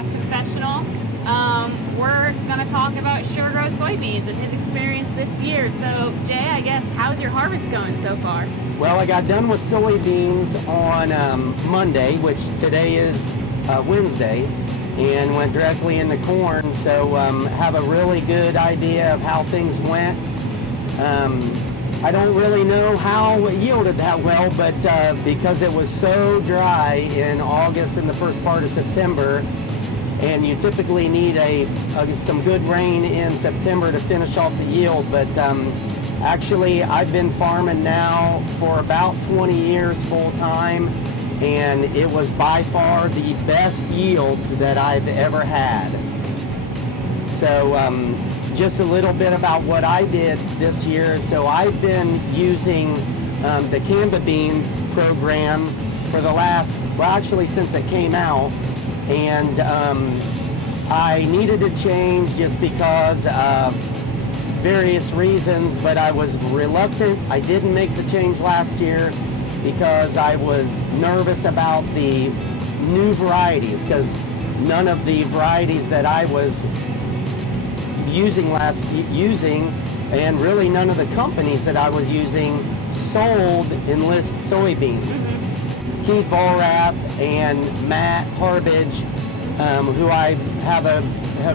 at Confessional. We're going to talk about Shur Grow soybeans and his experience this year. So, Jay, I guess, how's your harvest going so far? Well, I got done with soybeans on Monday, which today is Wednesday, and went directly into corn. So have a really good idea of how things went. I don't really know how it yielded that well, but because it was so dry in August and the first part of September, and you typically need some good rain in September to finish off the yield. But actually, I've been farming now for about 20 years full time, and it was by far the best yields that I've ever had. So just a little bit about what I did this year. So I've been using the Canva Bean program for the last, well, actually since it came out. And I needed a change just because of various reasons, but I was reluctant. I didn't make the change last year because I was nervous about the new varieties, because none of the varieties that I was using and really none of the companies that I was using sold Enlist soybeans. Keith Vollrath and Matt Harbage, who I have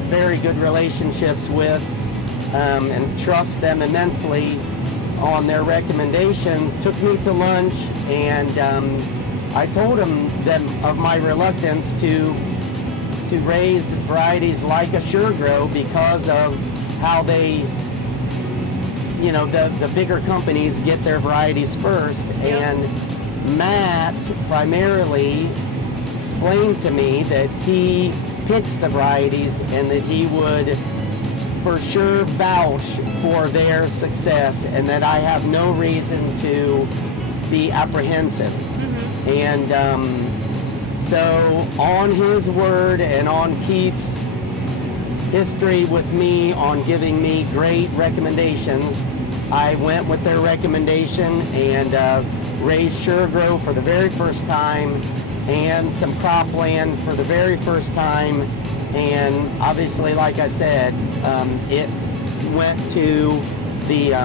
very good relationships with and trust them immensely on their recommendations, took me to lunch, and I told them of my reluctance to raise varieties like a Shur Grow because of how they, the bigger companies get their varieties first. Yep. And Matt primarily explained to me that he picks the varieties and that he would for sure vouch for their success, and that I have no reason to be apprehensive. And so on his word and on Keith's history with me on giving me great recommendations, I went with their recommendation and raised Shur Grow for the very first time and some cropland for the very first time. And obviously, like I said, it went to the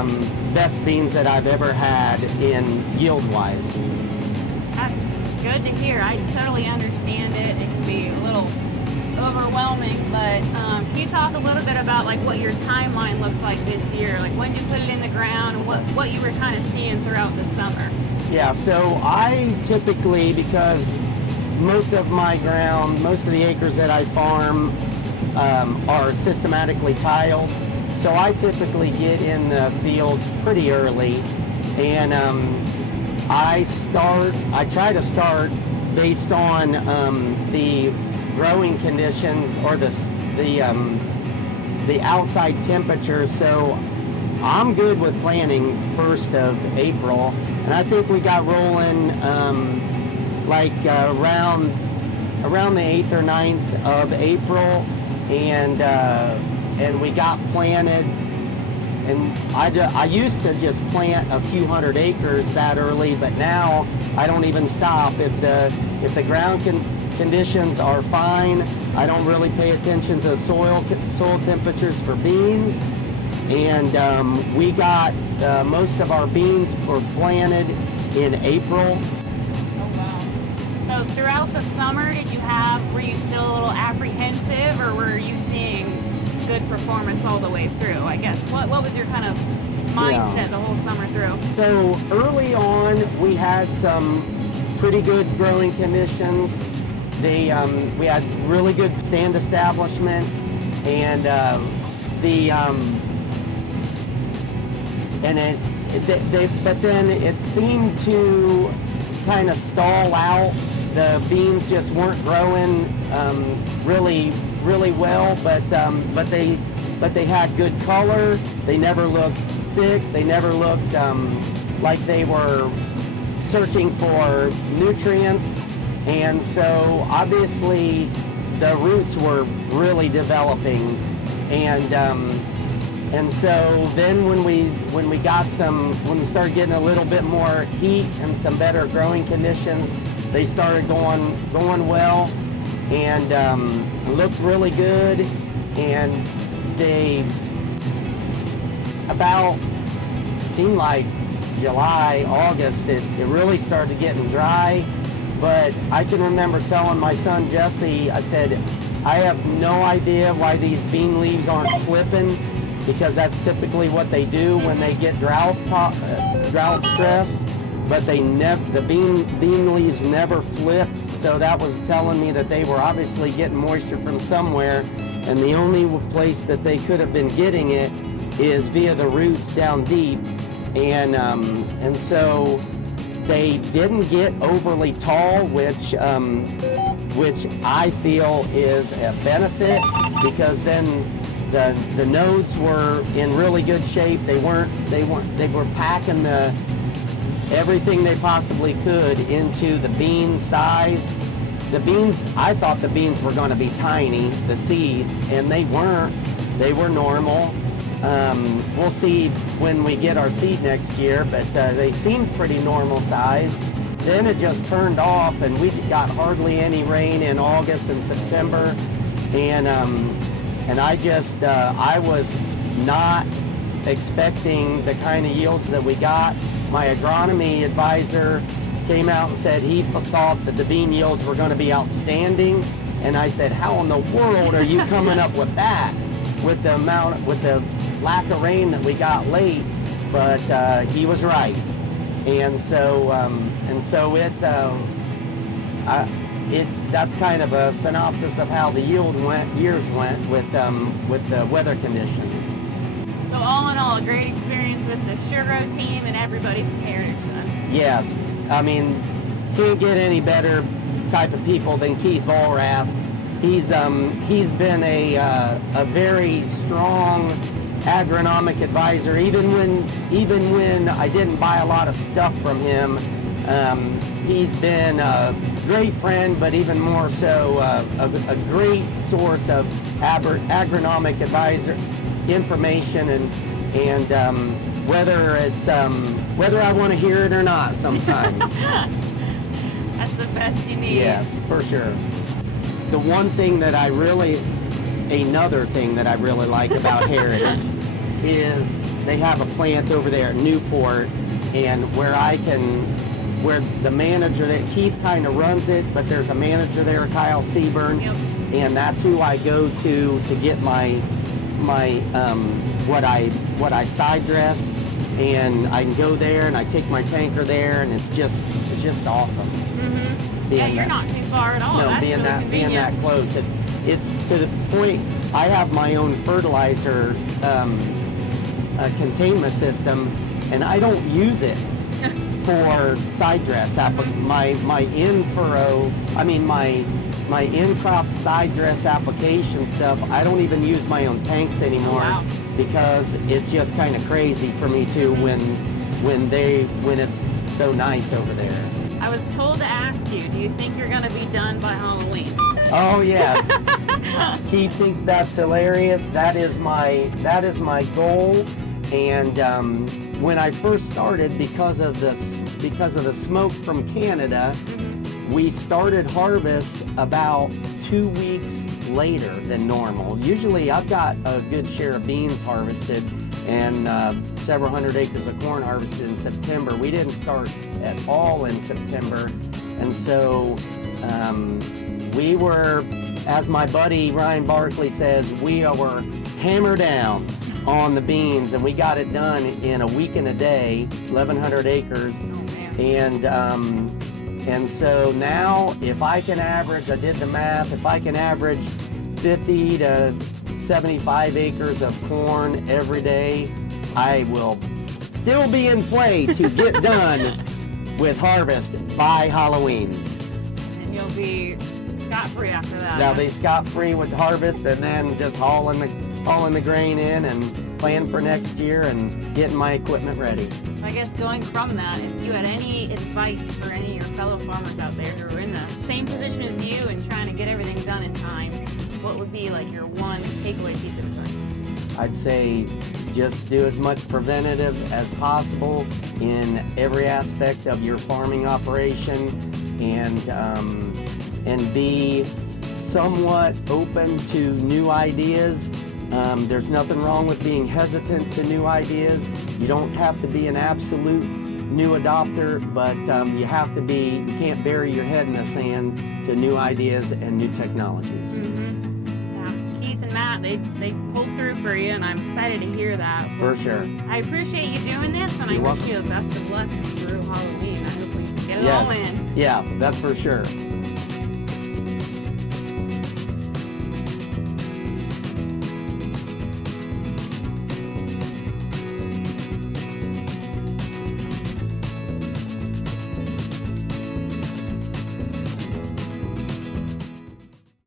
best beans that I've ever had in yield-wise. That's good to hear. I totally understand it. It can be a little overwhelming, but can you talk a little bit about what your timeline looks like this year? Like when you put it in the ground and what you were kind of seeing throughout the summer? Yeah, so I typically, because most of my ground, most of the acres that I farm are systematically tiled, so I typically get in the fields pretty early, and I try to start based on the growing conditions or the outside temperature. So I'm good with planting 1st of April, and I think we got rolling around the 8th or 9th of April, and we got planted. And I used to just plant a few hundred acres that early, but now I don't even stop. If the ground conditions are fine, I don't really pay attention to soil temperatures for beans. And we got most of our beans were planted in April. Oh wow! So throughout the summer, were you still a little apprehensive, or were you seeing good performance all the way through? I guess what was your kind of mindset the whole summer through? So early on, we had some pretty good growing conditions. We had really good stand establishment, and but then it seemed to kind of stall out. The beans just weren't growing really well, but they had good color. They never looked sick. They never looked like they were searching for nutrients. And so obviously the roots were really developing, and so then when we started getting a little bit more heat and some better growing conditions, they started going well. and looked really good. And they about seemed like July, August, it really started getting dry. But I can remember telling my son Jesse, I said, I have no idea why these bean leaves aren't flipping, because that's typically what they do when they get drought stressed. But the bean leaves never flip, so that was telling me that they were obviously getting moisture from somewhere, and the only place that they could have been getting it is via the roots down deep, and so they didn't get overly tall, which I feel is a benefit, because then the nodes were in really good shape. They were packing everything they possibly could into the bean size. The beans, I thought the beans were going to be tiny, the seed, and they weren't. They were normal. We'll see when we get our seed next year, but they seemed pretty normal size. Then it just turned off, and we got hardly any rain in August and September, and I was not expecting the kind of yields that we got. My agronomy advisor came out and said he thought that the bean yields were going to be outstanding, and I said, how in the world are you coming up with that with the lack of rain that we got late? But he was right, and so that's kind of a synopsis of how the years went with the weather conditions. So all in all, a great experience with the Shur Grow team and everybody from Heritage then. Yes, I mean, can't get any better type of people than Keith Vollrath. He's been a very strong agronomic advisor, even when I didn't buy a lot of stuff from him. He's been a great friend, but even more so a great source of agronomic advisor information, and whether I want to hear it or not sometimes. That's the best you need. Yes, for sure. Another thing that I really like about Heritage is they have a plant over there at Newport, and where the manager, that Keith kind of runs it, but there's a manager there, Kyle Seaburn, yep. And that's who I go to get my what I side dress, and I can go there and I take my tanker there, and it's just awesome. Mm-hmm. Yeah, you're not too far at all. No, that's being that close, it's to the point. I have my own fertilizer containment system, and I don't use it for side dress. My in-crop side dress application stuff, I don't even use my own tanks anymore. Oh, wow. Because it's just kind of crazy for me too when it's so nice over there. I was told to ask you, do you think you're going to be done by Halloween? Oh yes. Keith thinks that's hilarious. That is my goal. And when I first started, because of the smoke from Canada, we started harvest about 2 weeks later than normal. Usually I've got a good share of beans harvested and several hundred acres of corn harvested in September. We didn't start at all in September, and so we were, as my buddy Ryan Barkley says, we were hammer down on the beans, and we got it done in a week and a day, 1,100 acres. And so now, if I can average, I did the math, if I can average 50 to 75 acres of corn every day, I will still be in play to get done with harvest by Halloween. And you'll be scot-free after that. I'll be scot-free with harvest, and then just hauling the grain in and plan for next year and getting my equipment ready. So I guess going from that, if you had any advice for any of your fellow farmers out there who are in the same position as you and trying to get everything done in time, what would be like your one takeaway piece of advice? I'd say just do as much preventative as possible in every aspect of your farming operation, and be somewhat open to new ideas. There's nothing wrong with being hesitant to new ideas. You don't have to be an absolute new adopter, but you have to be, you can't bury your head in the sand to new ideas and new technologies. Yeah, Keith and Matt, they pulled through for you, and I'm excited to hear that. For sure. I appreciate you doing this, and You're I wish welcome. you the best of luck through Halloween. I hope we get it all in. Yeah, that's for sure.